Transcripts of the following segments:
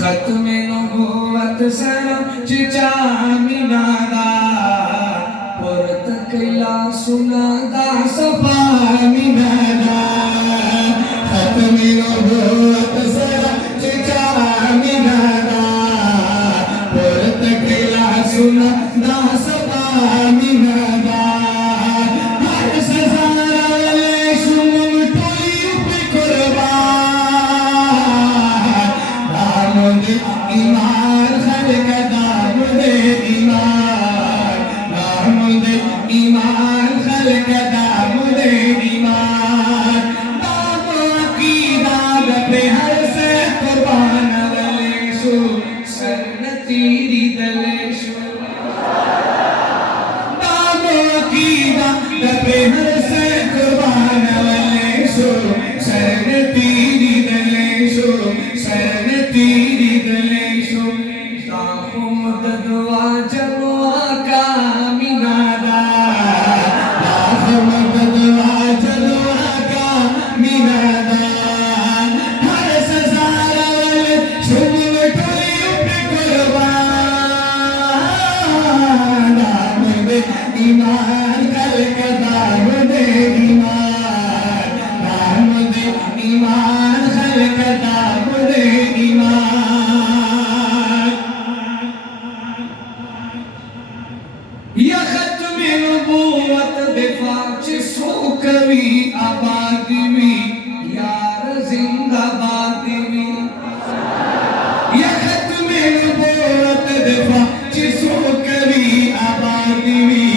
खत्म नबूवत सनम चिचा मिनादा पुरत कैला सुनादा सफा मिनादा खत्म नबूवत सनम चिचा मिनादा पुरत कैला सुनादा सफा मिनादा ईमान खल्क दामुदे ईमान दामुदे ईमान खल्क दामुदे ईमान दामो अकीदा पे हर से कुर्बान वलेशु सन्नतीरी दलेशु दामो अकीदा पे हर से कुर्बान वलेशु सन्नतीरी दलेशु सन्नतीरी दलेशु ताहु मददवा जलवा का मिनादा ताहु मददवा जलवा का मिनादा हर सजारल शुभ टोली पे कुर्बान दामुदे ईमान खल्क दामुदे ईमान दामुदे ईमान खल्क दामुदे या खत्म नबूवत दिफा जिसो कवी आबादी भी यार जिंदाबाद भी या खत्म नबूवत दिफा जिसो कवी आबादी भी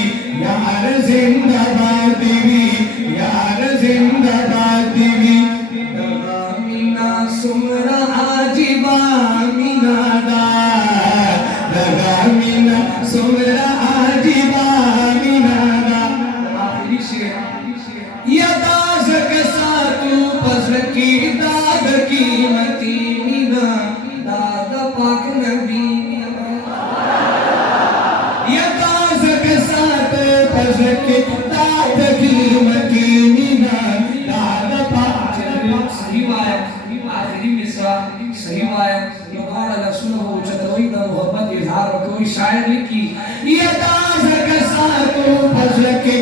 यार जिंदाबाद भी यार जिंदाबाद भी मीना सुमरा आजिबा मीनादा दगा मीना सुमरा आजिबा मीनादा आखिरी शेर यदा ज़कसातु पज़की दाद कीमती मीना दाद पाक नबी यदा ज़कसातु पज़की दाद कीमती मीना दाद पाक सही बात आखिरी मिसरा सही बात लोगाड़ा लसुन हो चतरोई दा मोहब्बत इजहार कोई शायर लिखी यदा ज़कसातु पज़की